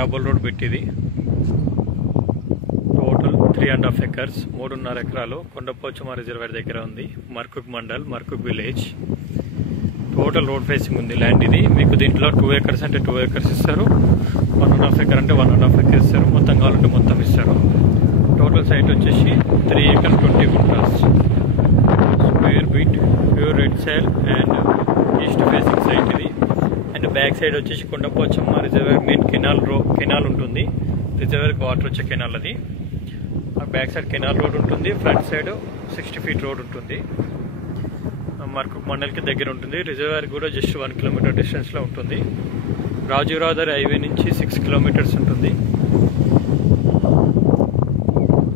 Double road పెట్టింది. Total 3.5 acres, 3.5 ఎకరాలు Kondapochamma reservoir దగ్గర ఉంది. Markook mandal, Markook village. Total road facing ఉంది ల్యాండ్ ఇది. మీకు దీంట్లో 2 acres అంటే 2 acres ఇస్తారు, 1.5 acre అంటే 1.5 acre ఇస్తారు, మొత్తం కావాలంటే మొత్తం ఇస్తారు. టోటల్ సైట్ వచ్చేసి 3 acres 20 guntras. Square feet, pure red soil and east facing site ఇది. అండ్ బ్యాక్ సైడ్ వచ్చేసి కొండపోచమ్మ రిజర్వేర్ మెయిన్ కెనాల్ ఉంటుంది. రిజర్వేర్కి వాటర్ వచ్చే కెనాల్ అది. బ్యాక్ సైడ్ కెనాల్ రోడ్ ఉంటుంది, ఫ్రంట్ సైడ్ 60 feet రోడ్ ఉంటుంది. మర్కుక్ మండల్కి దగ్గర ఉంటుంది. రిజర్వేర్ కూడా జస్ట్ 1 kilometer డిస్టెన్స్లో ఉంటుంది. రాజీవ్ రహదారి హైవే నుంచి 6 kilometers ఉంటుంది.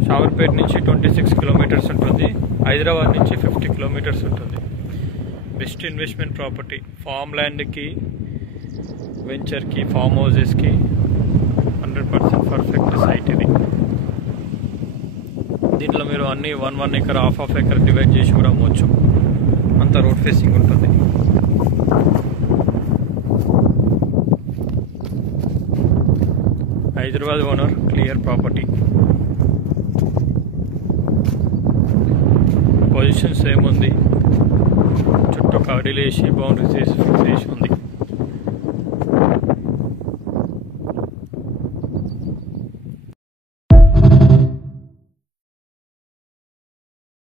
షావర్పేట నుంచి 26 kilometers ఉంటుంది. హైదరాబాద్ నుంచి 50 kilometers ఉంటుంది. Best investment property. ఫామ్ ల్యాండ్కి, వెంచర్కి, ఫామ్ హౌజెస్కి 100% పర్ఫెక్ట్ సైట్ ఇది. దీంట్లో మీరు అన్ని 1 acre, half acre డివైడ్ చేసి కూడా అమ్మవచ్చు. అంత రోడ్ ఫేసింగ్ ఉంటుంది. Hyderabad owner, clear property. Position same ఉంది. చుట్టూ కవడీలు వేసి బౌండరీస్ వేసి ఫిక్స్ చేసి ఉంది.